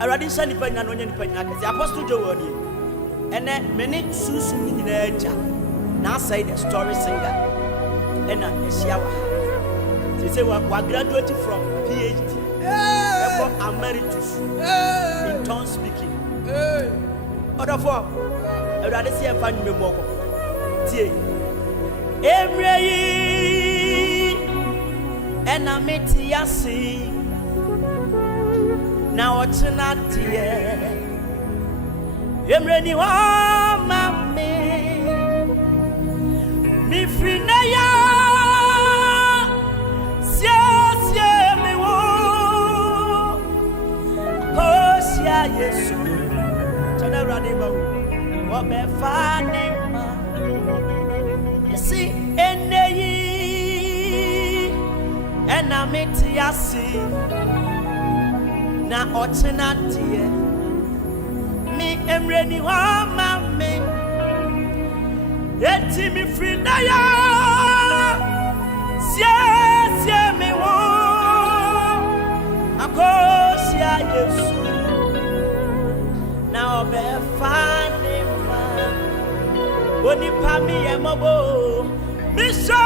already send the pen and only pen. The Apostle Joani. And then many Susu in the edge. Naasei the story singer. And a Shiawa. They say we graduated from PhD. Emeritus in tongue speaking. Other form, I rather see a fan me more. Every and I met Yassi. Now what's not dear? Every mammy, me free naya. Yes, what me finding, you see, and I meet Yassi now, what's not dear? Me am ready, mammy, yet me free, naya, yes, me won't, of course, yes. Now be finding man. Boni pami emobo. Misha.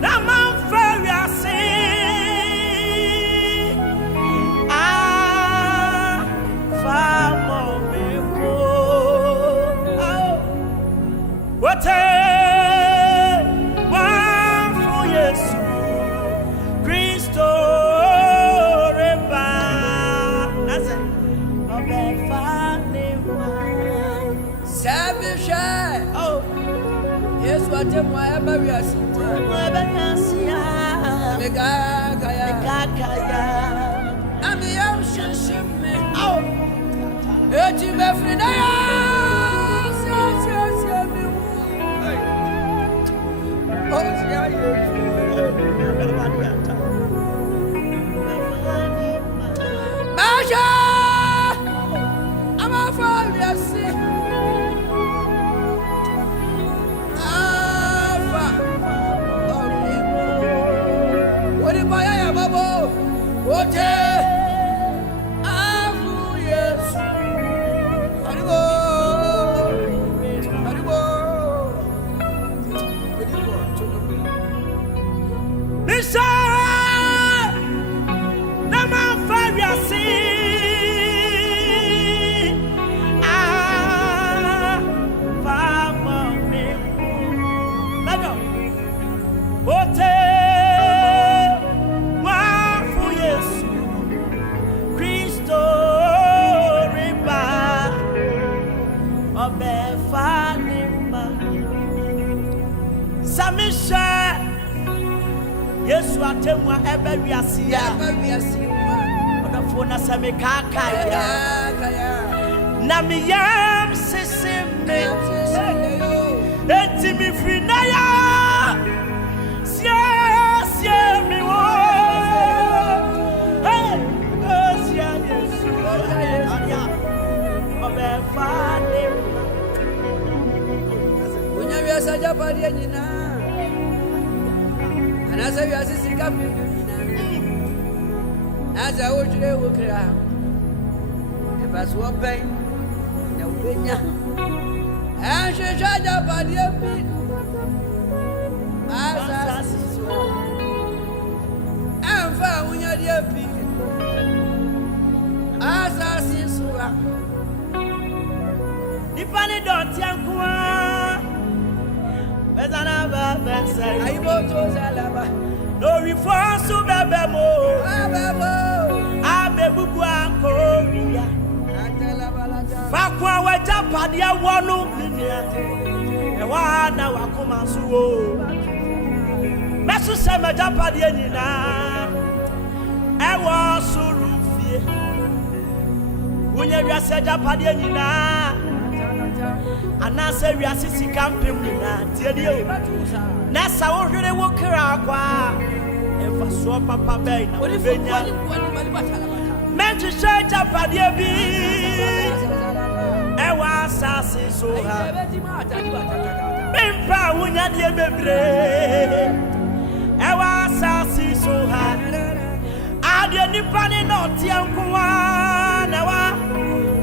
Na man feriasi. Ah, famo meko. What one for Yesu Christo. Oh, yes, what am I ever seen? I'm a young shimmy. Oh, it's you, my friend. Masha, I'm a father, yes. What yes, Lisa, Nama Fabiasi, Fama, what Samisha Yesu atemwa ebe wiasia ona fona same kakaya na miyam seseme enti mi frinaya sia mi wo sia Yesu aya obe fane unya wiasa japari nyina Naasei asisi kapi Naasei ojure okra Ebaso pen na ubenya Anshesha padia pi Asasi so Anfa unya dia pi Asasi so Dipani dot yankwa Bezana baba say Aibo to salaba no reform so bebemo abebubu ankoria fakwa wajapadia wonu e wana wakoma so mesu se majapadia nyina e wo surufie wonya wiase japadia nyina Anase wiasisi camping na tiedio na sa wo hwere wo kra kwa efa so papa ben na benya menji sheja padie bi ewa sase so ha mpa wonya die bebre ewa sase so ha deɛ nipa ne na ɔte nkoa na wa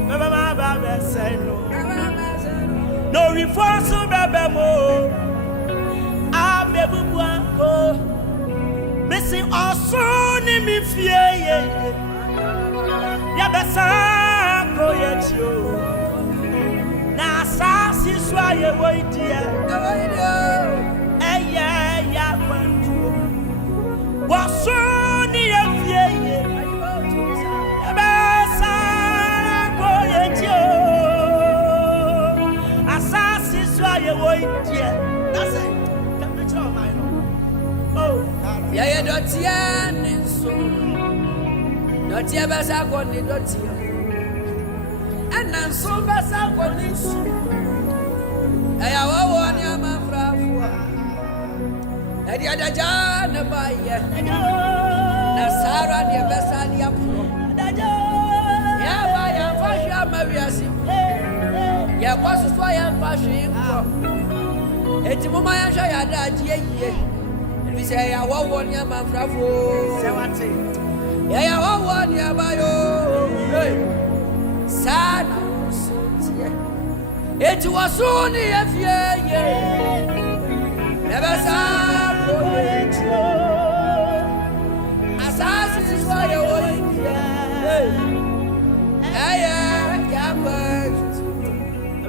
bɛbɛma ba bɛsɛe no na owifo so bɛbɛ mo abɛbubu anko mesi ɔsoro ne me fie ye yɛbɛsa ko yɛkyi o na asase so a yɛwɔ idiɛ ɛyɛ yɛakwantuo wɔsoro ne yɛfie ye yɛbɛsa ko yɛkyi o asase so a yɛwɔ idiɛ that's it temperature of mine oh yɛyɛ dɔteɛ ne nso dɔteɛ bɛsa kɔ ne dɔteɛ ɛna nso bɛsa kɔ ne nsu ɛyɛ wɔwɔ ne amafrafoɔ ɛde adagya ne baayɛ na saara ne bɛsa ne aporɔ yɛba yɛmfa hwɛ ama wiase yɛkɔ soso yɛmfa hwee nkɔ enti moma yɛhwɛ yɛ adagyeɛ yie ɛfiri sɛ ɛyɛ wɔwɔ ne amafrafoɔ yɛyɛ wɔwɔ ne abayo saa na wosoteɛ enti wɔso ne yɛfie ye yɛbɛsa koye